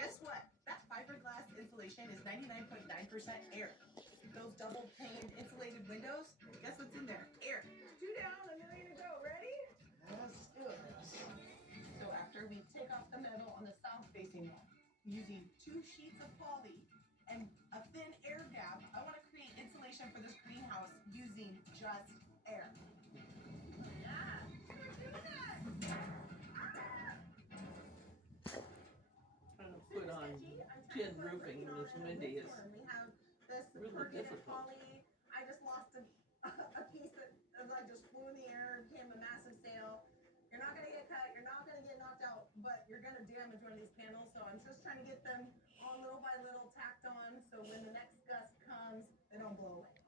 Guess what? That fiberglass insulation is 99.9% air. Those double pane insulated windows, guess what's in there? Air. 2 down, 1,000,000 to go. Ready? Let's do this. So after we take off the metal on the south facing wall, using 2 sheets of poly and a thin air gap, I want to create insulation for this greenhouse using just air. Yeah, we're doing it. Put on tin roofing when it's windy is we have this really difficult. Poly. I just lost a piece that like just flew in the air, became a massive sail. You're not gonna get cut, you're not gonna get knocked out, but you're gonna damage one of these panels. So I'm just trying to get them on little by little tacked on, so when the next gust comes, they don't blow away.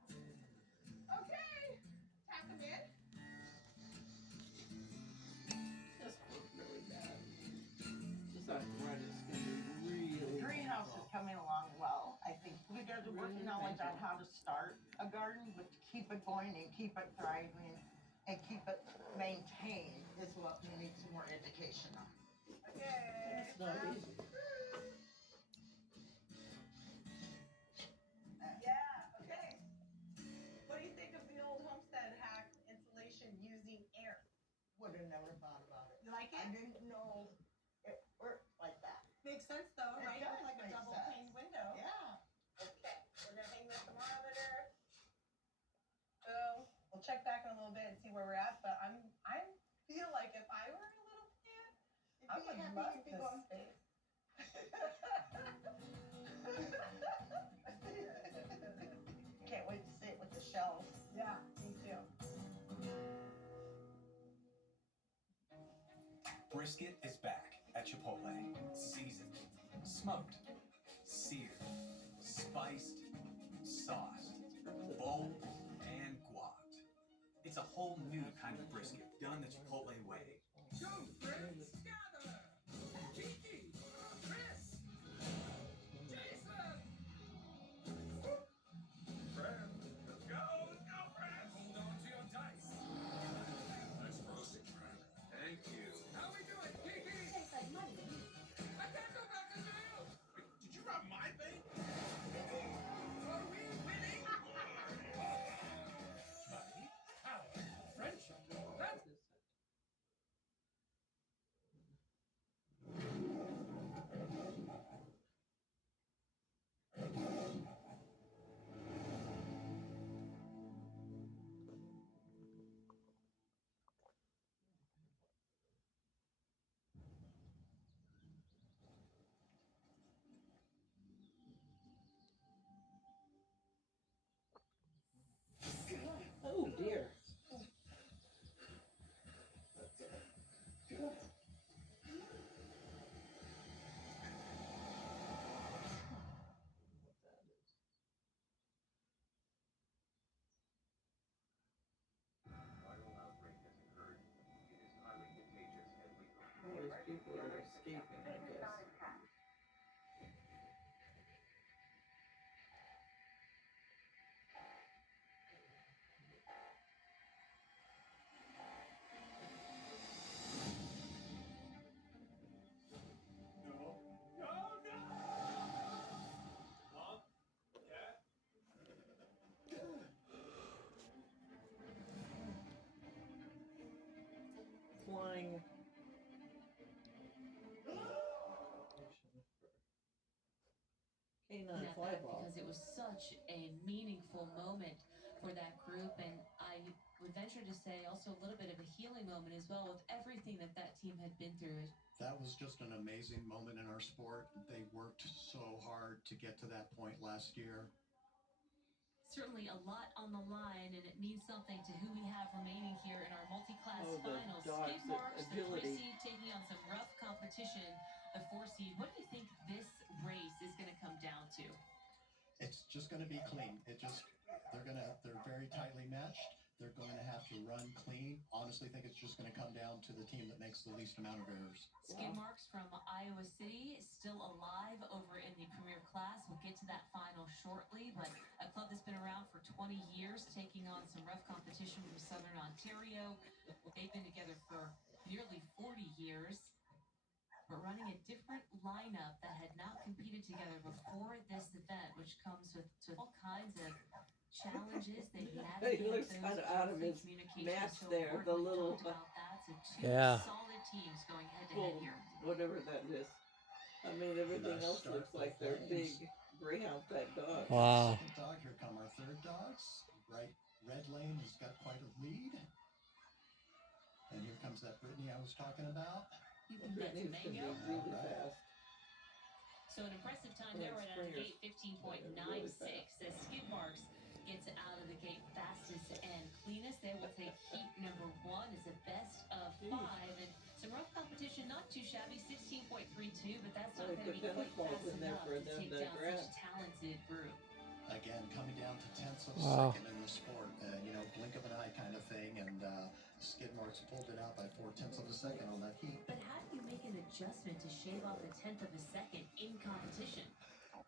Okay, tack them in. This was really bad. This arthritis can be really. The greenhouse is coming along well. I think we got the working knowledge on how to start a garden, but to keep it going and keep it thriving and keep it maintained is what we need some more education on. Okay. It's not easy. Yeah, okay. What do you think of the old homestead hack insulation using air? Would have never thought about it. You like it? I didn't know it worked like that. Makes sense though, It right? does With like a make double sense. pane window. Yeah. Okay, we're gonna hang the thermometer. So we'll check back in a little bit and see where we're at. But I feel like if I were a little kid, I would love this space. Can't wait to see it with the shells. Yeah, me too. Brisket is back at Chipotle. Seasoned, smoked, seared, spiced, sauced, bold, and guapped. It's a whole new kind of brisket done the Chipotle way. Go, friends, gather! Kiki, Chris, Jason! Friends, let's go, friends! Hold on to your dice. Nice roasting, friend. Thank you. How we doing, Kiki? Tastes like money. I can't go back to jail! Did you rob my bank? Are we winning? Money, power, friendship. That's Oh dear. Viral outbreak has occurred. It is highly contagious and lethal. All these people are escaping, I guess. no, no, no! Mom? Dad? Flying. Canine fly ball. Because it was such a meaningful moment for that group, and I would venture to say also a little bit of a healing moment as well with everything that team had been through. That was just an amazing moment in our sport. They worked so hard to get to that point last year. Certainly a lot on the line, and it means something to who we have remaining here in our multi-class Oh, the finals. dogs, Skid the Marks, the 3 agility. seed, taking on some rough competition, the 4 seed. What do you think this race is going to come down to? It's just going to be clean. They're very tightly matched. They're going to have to run clean. Honestly, think it's just going to come down to the team that makes the least amount of errors. Skid Marks from Iowa City is still alive over in the Premier Class. We'll get to that final shortly, but a club that's been around for 20 years, taking on some rough competition from Southern Ontario. They've been together for nearly 40 years, but running a different lineup that had not together before this event, which comes with all kinds of challenges. They navigate He looks those kind of out of his communication match so there. important. The We've little talked about that. So two Yeah. solid teams going head to bull, head here. whatever that is. I mean, everything Nice else start, looks like both they're lanes. big greyhound type dogs. Wow. Second dog, here come our third dogs. Right, red lane has got quite a lead. And here comes that Brittany I was talking about. You can bet Brittany's gonna be Mango. really Alright. fast. So an impressive time Well, there right out of the Springer's gate, really 15.96. As Skid Marks gets out of the gate fastest and cleanest, they will take heat number 1 as a best of 5. And some rough competition, not too shabby, 16.32, but that's not They going to put be tennis quite balls fast in there enough for to them take to down grab. such a talented group. Again, coming down to tenths of a Wow. second in the sport. Blink of an eye kind of thing. And Skid Marks pulled it out by 4/10 of a second on that heat. But how do you make an adjustment to shave off a tenth of a second in competition?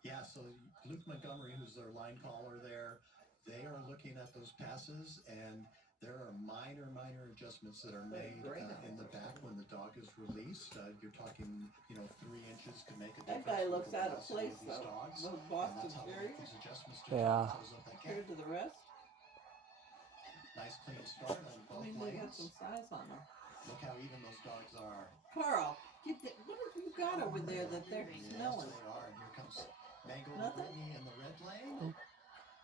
Yeah, so Luke Montgomery, who's their line caller there, they are looking at those passes, and there are minor adjustments that are made in the back when the dog is released. You're talking, 3 inches could make a difference. That guy with looks the out of velocity place these though. dogs, The and Boston that's how they make Terrier these adjustments to Yeah. close up that compared gap. to the rest. Nice clean start on I both mean, they got lanes. some size on them. Look how even those dogs are. Carl, what have you got over there that they're Yes, smelling? they are. And here comes Mango and Nothing? Brittany in the red lane.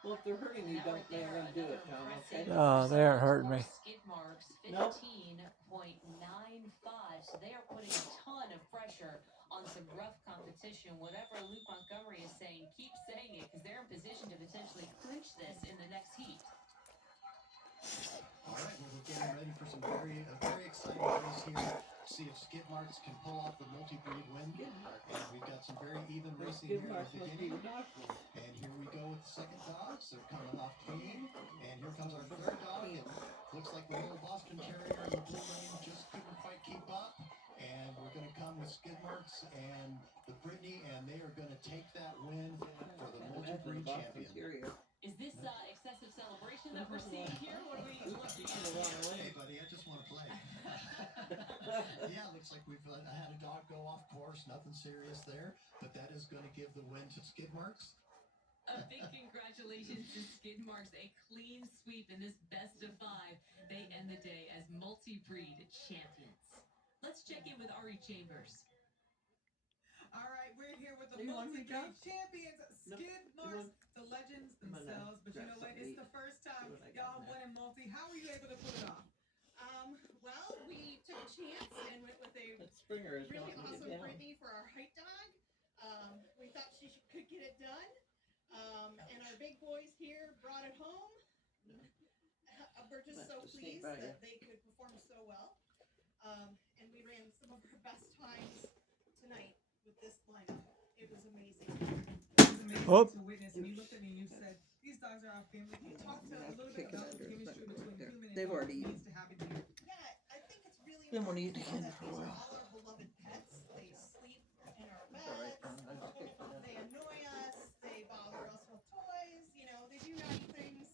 Well, if they're hurting you, Now don't right let there, them do another it, Tom, okay? impressive No, they aren't hurting me. Skid Marks, Nope. 15.95. So they are putting a ton of pressure on some rough competition. Whatever Luke Montgomery is saying, keep saying it, because they're in position to potentially clinch this in the next heat. All right, well, we're getting ready for some very exciting race here. See if Skid Marks can pull off the multi-breed win. And we've got some very even racing Skid here at Marks the must be beginning. the dog. And here we go with the second dogs. They're coming off clean. And here comes our third dog. It looks like the little Boston Terrier in the blue lane just couldn't quite keep up. And we're going to come with Skid Marks and the Brittany, and they are going to take that win for the multi-breed champion. Is this excessive celebration that we're seeing here? What are we looking at? Hey, buddy, I just want to play. Yeah, looks like we've had a dog go off course. Nothing serious there, but that is going to give the win to Skid Marks. A big congratulations to Skid Marks. A clean sweep in this best of 5. They end the day as multi-breed champions. Let's check in with Ari Chambers. All right, we're here with the Do you want me multi-breed to? champions, Skid Marks, the legends themselves. But you know what? It's the first time y'all won in multi. How were you able to pull it off? Well, we took a chance and went with a That Springer is really wanting to awesome get down. Brittany for our height dog. We thought could get it done. And our big boys here brought it home. We're just so pleased that they could perform so well. And we ran some of our best times tonight with this lineup. It was amazing. It was amazing to witness. And you looked at me and you said, "These dogs are our family." Can you talk to a little bit about the chemistry between human and They've dog already that needs to happen here? Yeah, I think it's really They won't eat important again that for a these are while. all our beloved pets. They sleep in our Alright, beds. I just picked it up. They annoy us. They bother us with toys. They do naughty things.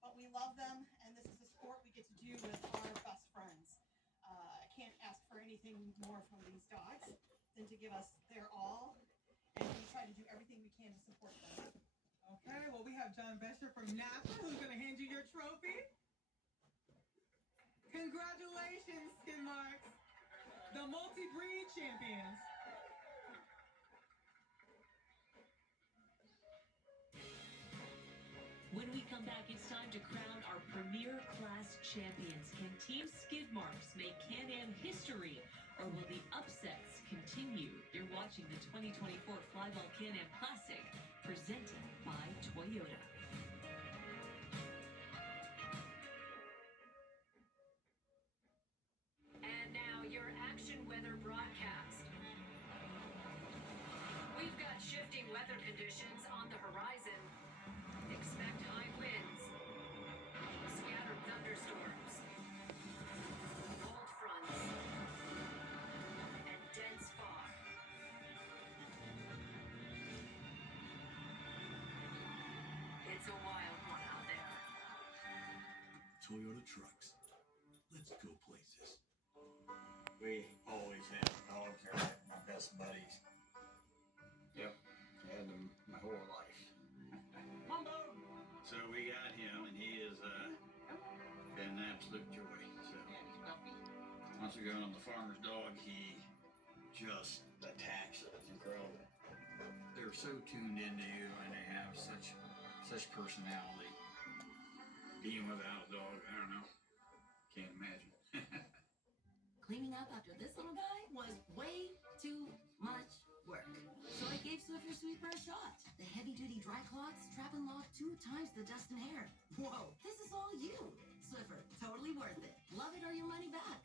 But we love them, and this is a sport we get to do with our best friends. I can't ask for anything more from these dogs than to give us their all, and we try to do everything we can to support them. Okay, well, we have John Besher from NAPA who's going to hand you your trophy. Congratulations, Skid Marks, the multi-breed champions. When we come back, it's time to crown our premier class champions. Can Team Skid Marks make Can-Am history, or will the upsets continue? You're watching the 2024 Flyball Can-Am Classic, presented by Toyota. And now your action weather broadcast. We've got shifting weather conditions on the horizon. Expect high winds, scattered thunderstorms, cold fronts, and dense fog. It's a wild one out there. Toyota trucks. Let's go places. We always have dogs. They're like my best buddies. Yep. once we got on the farmer's dog, he just attacks it. It's incredible. They're so tuned into you, and they have such personality. Being without a dog, I don't know. Can't imagine. Cleaning up after this little guy was way too much work. So I gave Swiffer Sweeper a shot. The heavy-duty dry cloths trap and lock 2 times the dust and hair. Whoa, this is all you. Swiffer, totally worth it. Love it or your money back.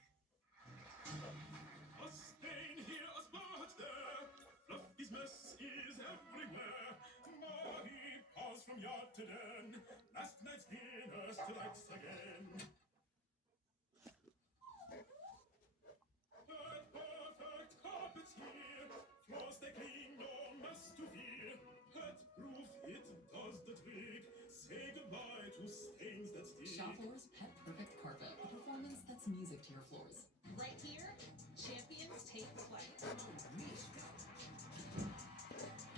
A stain here, a spot there. Fluffy's mess is everywhere. Mahi paws from yard to den. Last night's dinner still likes again. Perfect carpets here. Floors they clean, no mess to fear. Pet proof, it does the trick. Say goodbye to stains that stick. Shop Floors Pet Perfect Carpet. A performance that's music to your floors. Right here, champions take flight.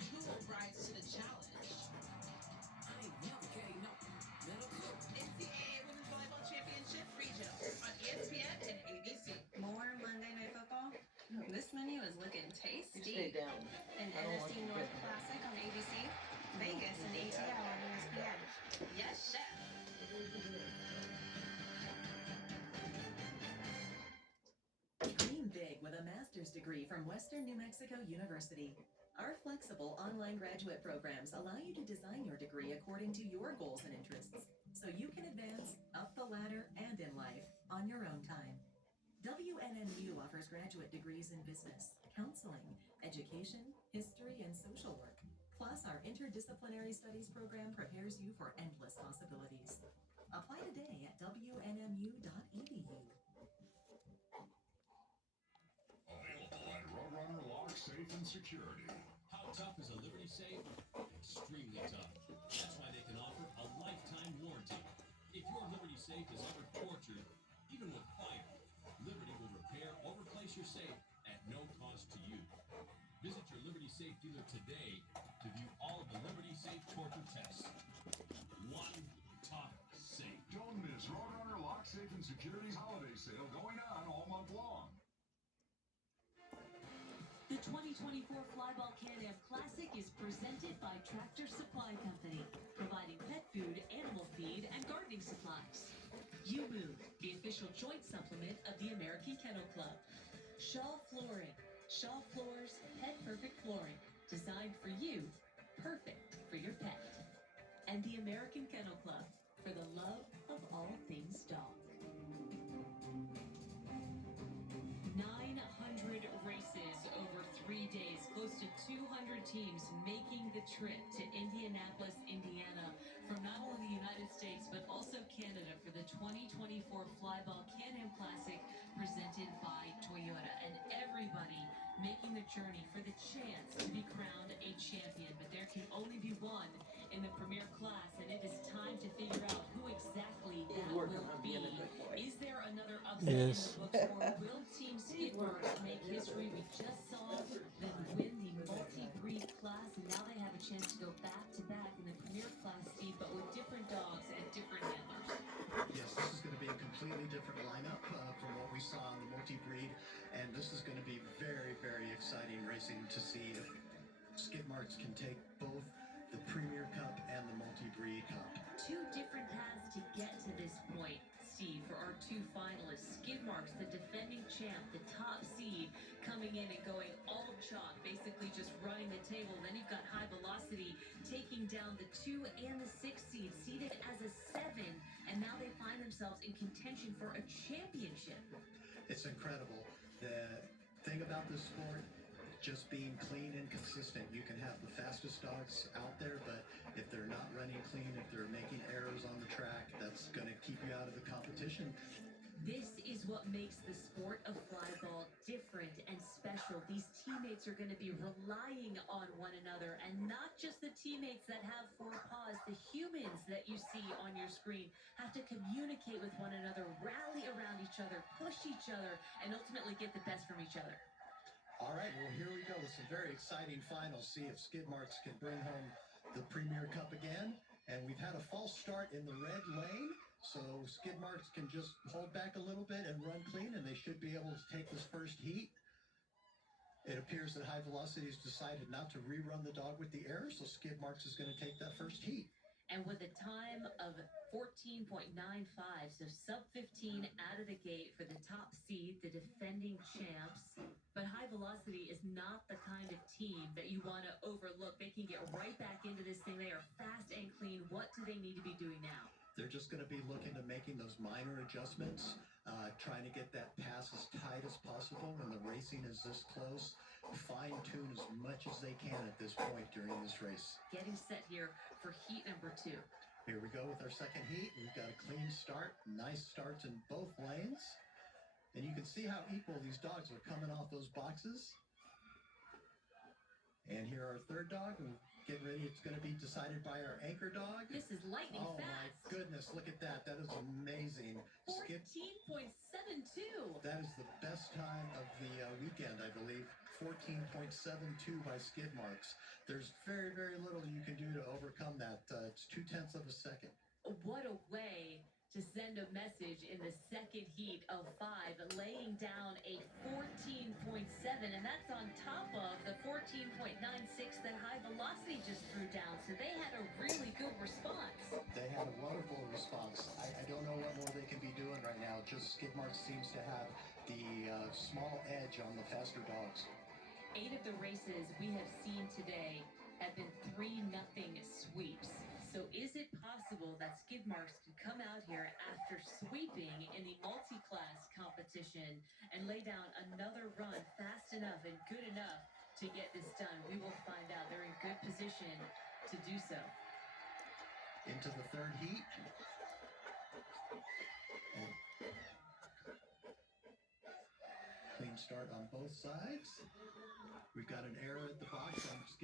Who will rise to the challenge? NCAA Women's Volleyball Championship regionals on ESPN and ABC. More Monday Night Football. This menu is looking tasty. Stay down. An I don't want NFC to North get- Classic on ABC. Vegas and ATL on ESPN. Yes, chef. Dream big with a master's degree from Western New Mexico University. Our flexible online graduate programs allow you to design your degree according to your goals and interests, so you can advance up the ladder and in life on your own time. WNMU offers graduate degrees in business, counseling, education, history, and social work. Plus, our interdisciplinary studies program prepares you for endless possibilities. Apply today at WNMU.edu. Available at Roadrunner Lock, Safe, and Security. How tough is a Liberty safe? Extremely tough. That's why they can offer a lifetime warranty. If your Liberty safe is ever tortured, even with fire, Liberty will repair or replace your safe at no cost to you. Visit your Liberty Safe dealer today to view all of the Liberty Safe torture tests. One tough safe. Don't miss Roadrunner Lock, Safe, and Security's holiday sale going on all month long. The 2024 Flyball Can-Am Classic is presented by Tractor Supply Company, providing pet food, animal feed, and gardening supplies. U-Move, the official joint supplement of the American Kennel Club. Shaw Flooring, Shaw Floors Pet Perfect Flooring, designed for you, perfect for your pet. And the American Kennel Club, for the love of all things dog. 900 races over 3 days, close to 200 teams making the trip to Indianapolis, Indiana, from not only the United States but also Canada for the 2024 Flyball Can-Am Classic presented by Toyota. And everybody making the journey for the chance to be crowned a champion. But there can only be one in the premier class, and it is time to figure out who exactly that will be. Is there another upset in the books, or will Team Skidmarks make history? We just saw them win the multi-breed class, and now they have a chance to go back-to-back in the premier class, Steve, but with different dogs and different handlers. Yes, this is going to be a completely different lineup from what we saw in the multi-breed, and this is going to be very, very exciting racing to see if Skidmarks can take both the Premier Cup and the multi-breed cup. 2 different paths to get to this point, Steve, for our 2 finalists. Skidmarks, the defending champ, the top seed, coming in and going all chalk, basically just running the table. Then you've got High Velocity taking down the 2 and the 6 seed, seeded as a 7, and now they find themselves in contention for a championship. It's incredible. The thing about this sport, just being clean and consistent. You can have the fastest dogs out there, but if they're not running clean, if they're making errors on the track, that's going to keep you out of the competition. This is what makes the sport of flyball different and special. These teammates are going to be relying on one another, and not just the teammates that have 4 paws. The humans that you see on your screen have to communicate with one another, rally around each other, push each other, and ultimately get the best from each other. All right, well, here we go with some very exciting finals. See if Skidmarks can bring home the Premier Cup again. And we've had a false start in the red lane. So skid marks can just hold back a little bit and run clean, and they should be able to take this first heat. It appears that High Velocity has decided not to rerun the dog with the air, so skid marks is going to take that first heat. And with a time of 14.95, so sub 15 out of the gate for the top seed, the defending champs. But High Velocity is not the kind of team that you want to overlook. They can get right back into this thing. They are fast and clean. What do they need to be doing now? They're just going to be looking to making those minor adjustments, trying to get that pass as tight as possible when the racing is this close. Fine-tune as much as they can at this point during this race. Getting set here for heat number 2. Here we go with our second heat. We've got a clean start, nice starts in both lanes. And you can see how equal these dogs are coming off those boxes. And here our third dog, and getting ready, it's going to be decided by our anchor dog. This is lightning fast. fast. Oh my goodness, look at that. That is amazing. 14.72. That is the best time of the weekend, I believe. 14.72 by skid marks. There's very, very little you can do to overcome that. It's 0.2 of a second. What a way to send a message in the second heat of 5, laying down a 14.7, and that's on top of the 14.96 that High Velocity just threw down. So they had a really good response. They had a wonderful response. I don't know what more they can be doing right now. Just skid marks seems to have the small edge on the faster dogs. 8 of the races we have seen today have been 3-0 sweeps. So is it possible that skid marks can come out here after sweeping in the multi-class competition and lay down another run fast enough and good enough to get this done? We will find out. They're in good position to do so. Into the third heat. And clean start on both sides. We've got an error at the box on skid